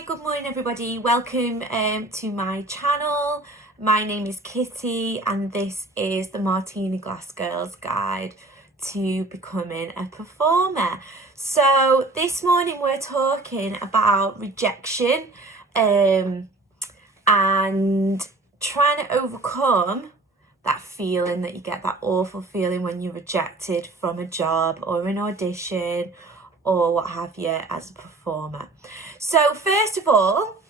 Hi, good morning everybody. Welcome to my channel. My name is Kitty and this is the Martini Glass Girl's Guide to Becoming a Performer. So this morning we're talking about rejection and trying to overcome that feeling that you get, that awful feeling when you're rejected from a job or an audition or what have you as a performer. So first of all,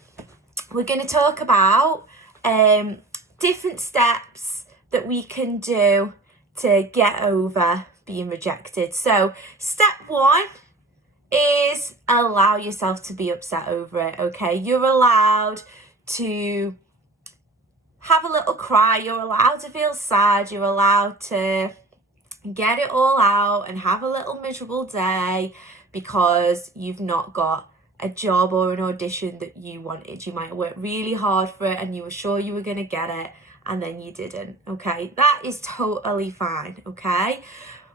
we're going to talk about different steps that we can do to get over being rejected. So step one is allow yourself to be upset over it, okay? You're allowed to have a little cry, you're allowed to feel sad, you're allowed to get it all out and have a little miserable day because you've not got a job or an audition that you wanted. You might have worked really hard for it and you were sure you were going to get it and then you didn't, okay? That is totally fine, okay?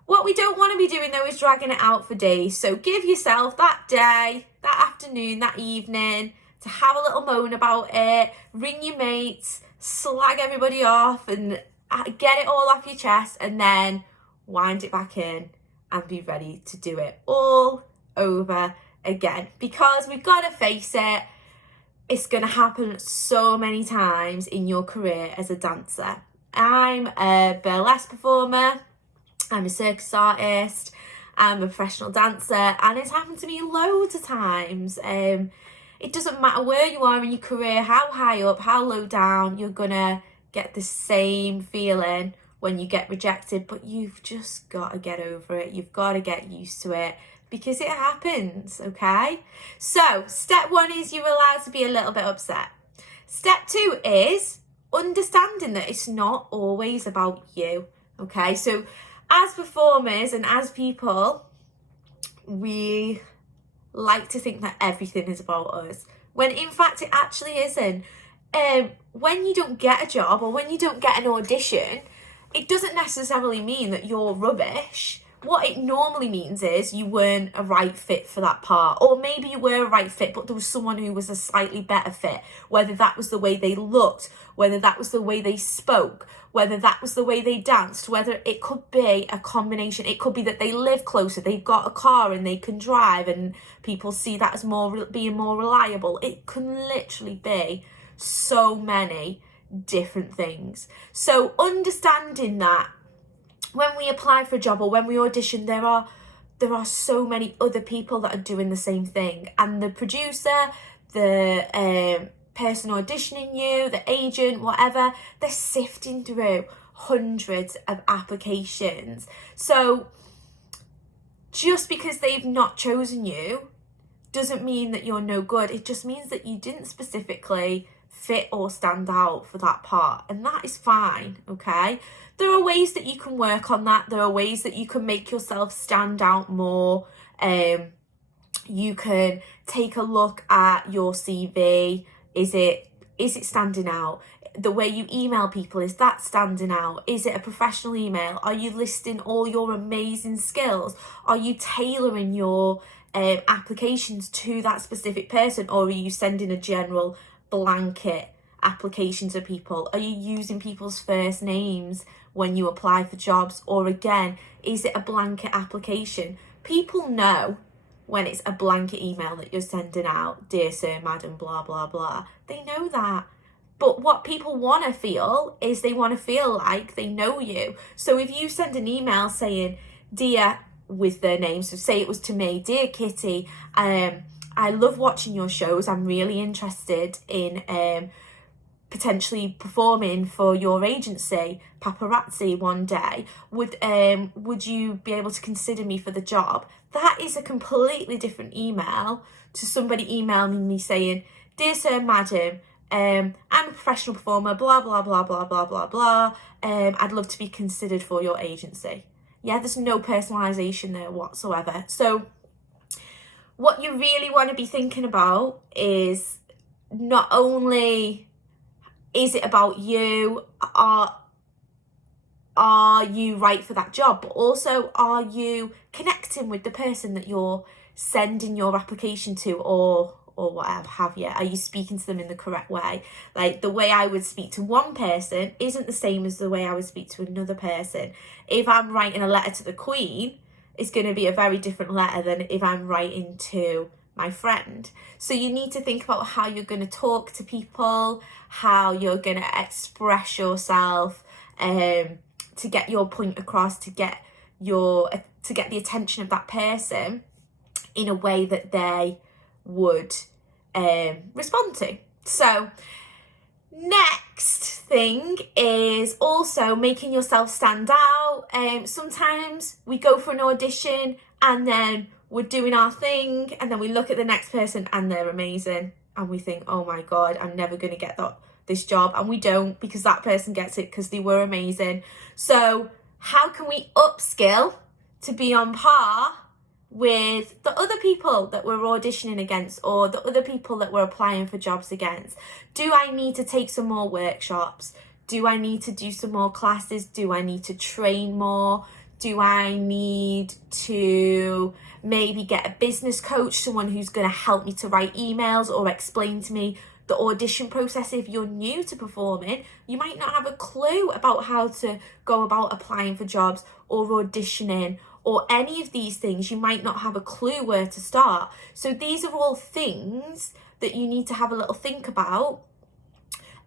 What we don't want to be doing though is dragging it out for days. So give yourself that day, that afternoon, that evening to have a little moan about it, ring your mates, slag everybody off and get it all off your chest and then wind it back in and be ready to do it all over again, because we've got to face it, it's going to happen so many times in your career as a dancer. I'm a burlesque performer, I'm a circus artist, I'm a professional dancer, and it's happened to me loads of times. It doesn't matter where you are in your career, how high up, how low down, you're gonna get the same feeling when you get rejected, but you've just got to get over it. You've got to get used to it because it happens, okay? So step one is you're allowed to be a little bit upset. Step two is understanding that it's not always about you, okay? So as performers and as people, we like to think that everything is about us, when in fact it actually isn't. When you don't get a job or when you don't get an audition, it doesn't necessarily mean that you're rubbish. What it normally means is you weren't a right fit for that part, or maybe you were a right fit but there was someone who was a slightly better fit, whether that was the way they looked, whether that was the way they spoke, whether that was the way they danced, whether it could be a combination. It could be that they live closer, they've got a car and they can drive and people see that as being more reliable. It can literally be so many different things. So understanding that when we apply for a job or when we audition, there are so many other people that are doing the same thing, and the producer, the person auditioning you, the agent, whatever, they're sifting through hundreds of applications. So just because they've not chosen you doesn't mean that you're no good. It just means that you didn't specifically fit or stand out for that part, and that is fine, okay? There are ways that you can work on that. There are ways that you can make yourself stand out more. You can take a look at your CV. Is it standing out? The way you email people, is that standing out? Is it a professional email? Are you listing all your amazing skills? Are you tailoring your applications to that specific person, or are you sending a general blanket application to people? Are you using people's first names when you apply for jobs, or again, is it a blanket application? People know when it's a blanket email that you're sending out, dear sir, madam, blah blah blah. They know that. But what people want to feel is they want to feel like they know you. So if you send an email saying dear, with their name, so say it was to me, dear Kitty, I love watching your shows, I'm really interested in potentially performing for your agency, Paparazzi, one day. Would you be able to consider me for the job? That is a completely different email to somebody emailing me saying, dear sir, madam, I'm a professional performer, blah, blah, blah, blah, blah, blah, blah. I'd love to be considered for your agency. Yeah, there's no personalisation there whatsoever. So what you really want to be thinking about is not only is it about you, are you right for that job, but also are you connecting with the person that you're sending your application to or or whatever have you? Are you speaking to them in the correct way? Like, the way I would speak to one person isn't the same as the way I would speak to another person. If I'm writing a letter to the Queen, it's going to be a very different letter than if I'm writing to my friend. So you need to think about how you're going to talk to people, how you're going to express yourself, to get your point across, to get the attention of that person in a way that they would respond to. So next thing is also making yourself stand out. Sometimes we go for an audition and then we're doing our thing, and then we look at the next person and they're amazing, and we think, oh my God, I'm never going to get this job. And we don't, because that person gets it because they were amazing. So how can we upskill to be on par with the other people that we're auditioning against, or the other people that we're applying for jobs against? Do I need to take some more workshops? Do I need to do some more classes? Do I need to train more? Do I need to maybe get a business coach, someone who's going to help me to write emails or explain to me the audition process? If you're new to performing, you might not have a clue about how to go about applying for jobs or auditioning or any of these things. You might not have a clue where to start. So these are all things that you need to have a little think about.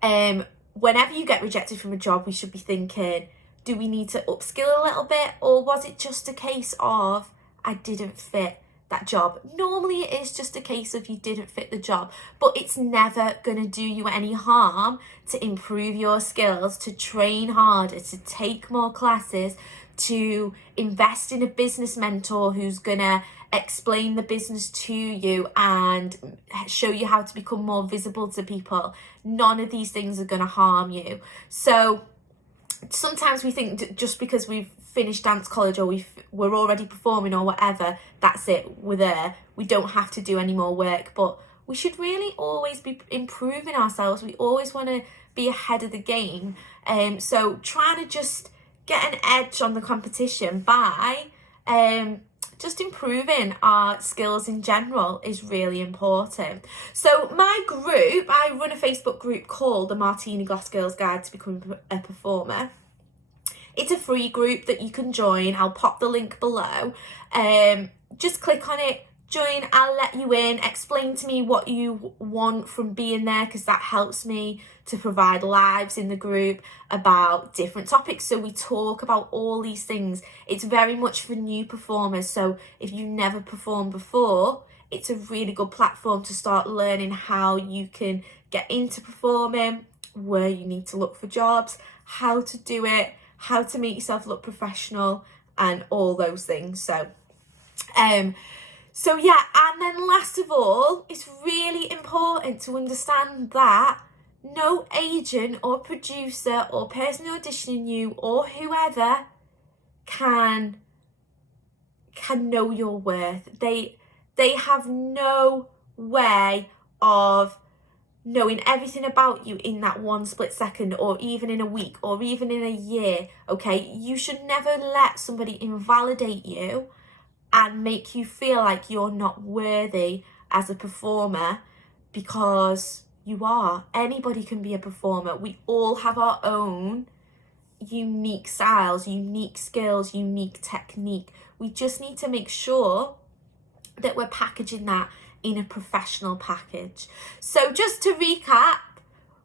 Whenever you get rejected from a job, we should be thinking, do we need to upskill a little bit, or was it just a case of I didn't fit that job? Normally it is just a case of you didn't fit the job, but it's never going to do you any harm to improve your skills, to train harder, to take more classes, to invest in a business mentor who's going to explain the business to you and show you how to become more visible to people. None of these things are going to harm you. So sometimes we think just because we've finished dance college or we're already performing or whatever, that's it, we're there, we don't have to do any more work. But we should really always be improving ourselves. We always want to be ahead of the game. So trying to just get an edge on the competition by just improving our skills in general is really important. So my group, I run a Facebook group called the Martini Glass Girls Guide to Becoming a Performer. It's a free group that you can join. I'll pop the link below. Just click on it, join, I'll let you in, explain to me what you want from being there, because that helps me to provide lives in the group about different topics. So we talk about all these things. It's very much for new performers. So if you never performed before, it's a really good platform to start learning how you can get into performing, where you need to look for jobs, how to do it, how to make yourself look professional, and all those things. So yeah, and then last of all, it's really important to understand that no agent or producer or person auditioning you or whoever can know your worth. They have no way of knowing everything about you in that one split second, or even in a week, or even in a year. Okay, you should never let somebody invalidate you and make you feel like you're not worthy as a performer, because you are. Anybody can be a performer. We all have our own unique styles, unique skills, unique technique. We just need to make sure that we're packaging that in a professional package. So just to recap,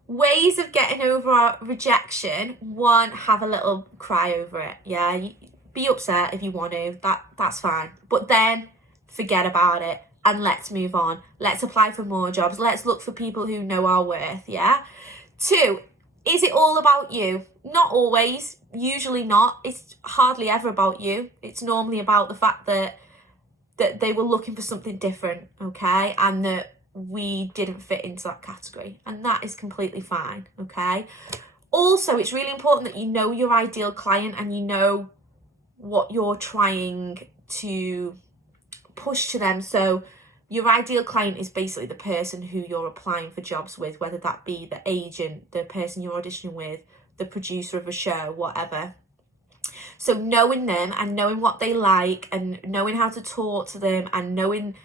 ways of getting over our rejection: one, have a little cry over it. Yeah, be upset if you want to, that's fine, but then forget about it and let's move on. Let's apply for more jobs. Let's look for people who know our worth. Yeah. Two, is it all about you? Not always, usually not. It's hardly ever about you. It's normally about the fact that they were looking for something different, okay, and that we didn't fit into that category, and that is completely fine, okay. Also, it's really important that you know your ideal client and you know what you're trying to push to them. So your ideal client is basically the person who you're applying for jobs with, whether that be the agent, the person you're auditioning with, the producer of a show, whatever. So knowing them and knowing what they like and knowing how to talk to them and knowing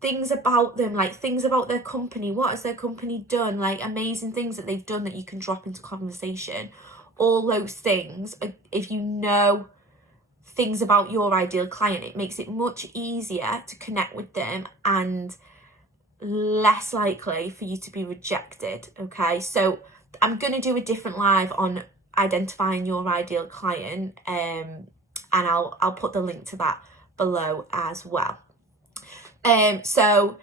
things about them, like things about their company. What has their company done? Like amazing things that they've done that you can drop into conversation. All those things, if you know things about your ideal client, it makes it much easier to connect with them and less likely for you to be rejected. Okay, so I'm going to do a different live on identifying your ideal client, and I'll put the link to that below as well. So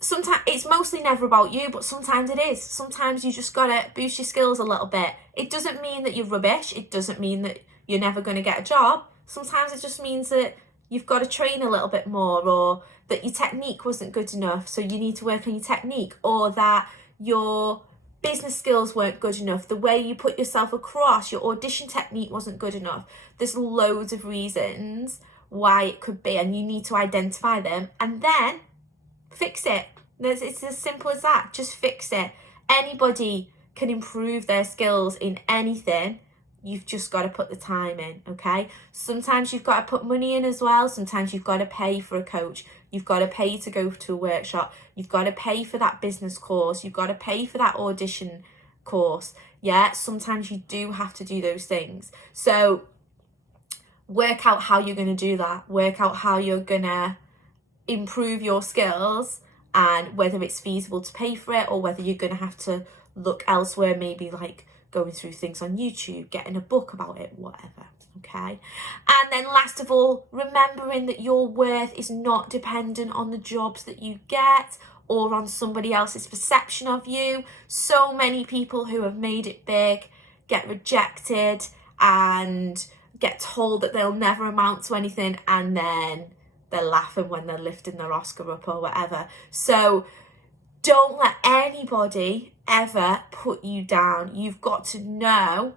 sometimes it's mostly never about you, but sometimes it is. Sometimes you just gotta boost your skills a little bit. It doesn't mean that you're rubbish. It doesn't mean that you're never going to get a job. Sometimes it just means that you've got to train a little bit more, or that your technique wasn't good enough, so you need to work on your technique, or that your business skills weren't good enough, the way you put yourself across, your audition technique wasn't good enough. There's loads of reasons why it could be, and you need to identify them and then fix it. It's as simple as that. Just fix it. Anybody can improve their skills in anything. You've just got to put the time in, okay? Sometimes you've got to put money in as well. Sometimes you've got to pay for a coach. You've got to pay to go to a workshop. You've got to pay for that business course. You've got to pay for that audition course. Yeah, sometimes you do have to do those things. So work out how you're going to do that. Work out how you're going to improve your skills, and whether it's feasible to pay for it, or whether you're going to have to look elsewhere, maybe like going through things on YouTube, getting a book about it, whatever. Okay. And then last of all, remembering that your worth is not dependent on the jobs that you get or on somebody else's perception of you. So many people who have made it big get rejected and get told that they'll never amount to anything, and then they're laughing when they're lifting their Oscar up or whatever. So don't let anybody ever put you down. You've got to know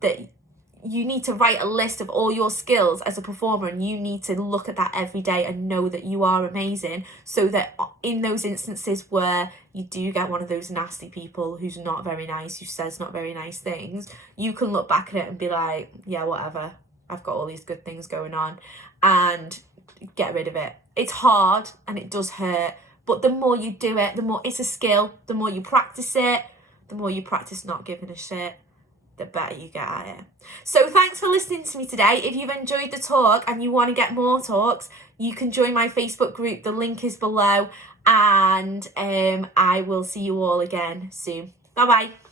that you need to write a list of all your skills as a performer, and you need to look at that every day and know that you are amazing, so that in those instances where you do get one of those nasty people who's not very nice, who says not very nice things, you can look back at it and be like, yeah, whatever, I've got all these good things going on, and get rid of it. It's hard and it does hurt, but the more you do it, the more it's a skill. The more you practice it, the more you practice not giving a shit, the better you get at it. So thanks for listening to me today. If you've enjoyed the talk and you want to get more talks, you can join my Facebook group. The link is below, and I will see you all again soon. Bye bye.